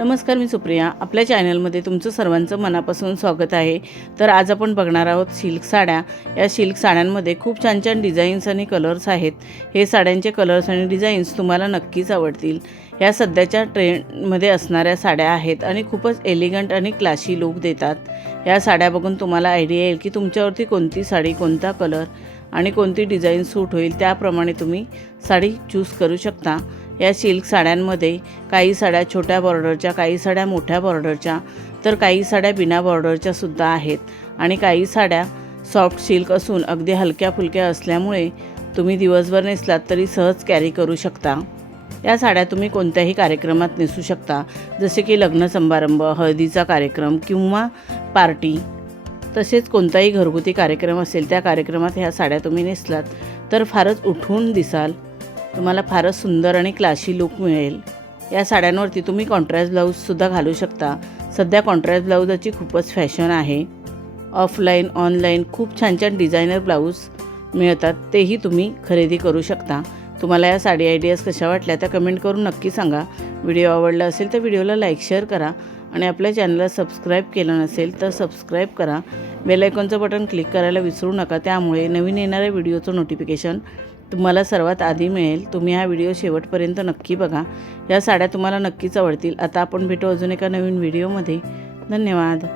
नमस्कार, मी सुप्रिया. आपल्या चॅनलमध्ये तुमचं सर्वांचं मनापासून स्वागत आहे. तर आज आपण बघणार आहोत सिल्क साड्या. या सिल्क साड्यांमध्ये खूप छान छान डिझाईन्स आणि कलर्स आहेत. हे साड्यांचे कलर्स आणि डिझाईन्स तुम्हाला नक्कीच आवडतील. या सध्याच्या ट्रेंडमध्ये असणाऱ्या साड्या आहेत आणि खूपच एलिगंट आणि क्लासी लुक देतात. या साड्या बघून तुम्हाला आयडिया येईल की तुमच्यावरती कोणती साडी, कोणता कलर आणि कोणती डिझाईन सूट होईल. त्याप्रमाणे तुम्ही साडी चूज करू शकता. या सिल्क साड्यांमध्ये काही साड्या छोट्या बॉर्डरच्या, काही साड्या मोठ्या बॉर्डरच्या, तर काही साड्या बिना बॉर्डरच्या सुद्धा आहेत आणि काही साड्या सॉफ्ट सिल्क असून अगदी हलक्या फुलक्या असल्यामुळे तुम्ही दिवसभर नेसलात तरी सहज कॅरी करू शकता. या साड्या तुम्ही कोणत्याही कार्यक्रमात नेसू शकता, जसे की लग्न समारंभ, हळदीचा कार्यक्रम किंवा पार्टी. तसेच कोणताही घरगुती कार्यक्रम असेल त्या कार्यक्रमात ह्या साड्या तुम्ही नेसलात तर फारच उठून दिसाल. तुम्हाला फारच सुंदर आणि क्लासी लुक मिळेल. या साड्यांवरती तुम्ही कॉन्ट्रास्ट ब्लाऊजसुद्धा घालू शकता. सध्या कॉन्ट्रास्ट ब्लाऊजाची खूपच फॅशन आहे. ऑफलाईन, ऑनलाईन खूप छान छान डिझायनर ब्लाऊज मिळतात, तेही तुम्ही खरेदी करू शकता. तुम्हाला या साडी आयडियाज कशा वाटल्या त्या कमेंट करून नक्की सांगा. व्हिडिओ आवडला असेल तर व्हिडिओला लाईक, शेअर करा आणि आपल्या चॅनलला सबस्क्राईब केलं नसेल तर सबस्क्राईब करा. बेल आयकॉनचं बटन क्लिक करायला विसरू नका, त्यामुळे नवीन येणाऱ्या व्हिडिओचं नोटिफिकेशन तुम्हाला सर्वात आधी मिळेल. तुम्ही हा व्हिडिओ शेवटपर्यंत नक्की बघा. या साड्या तुम्हाला नक्कीच आवडतील. आता आपण भेटू अजून एका नवीन व्हिडिओमध्ये. धन्यवाद.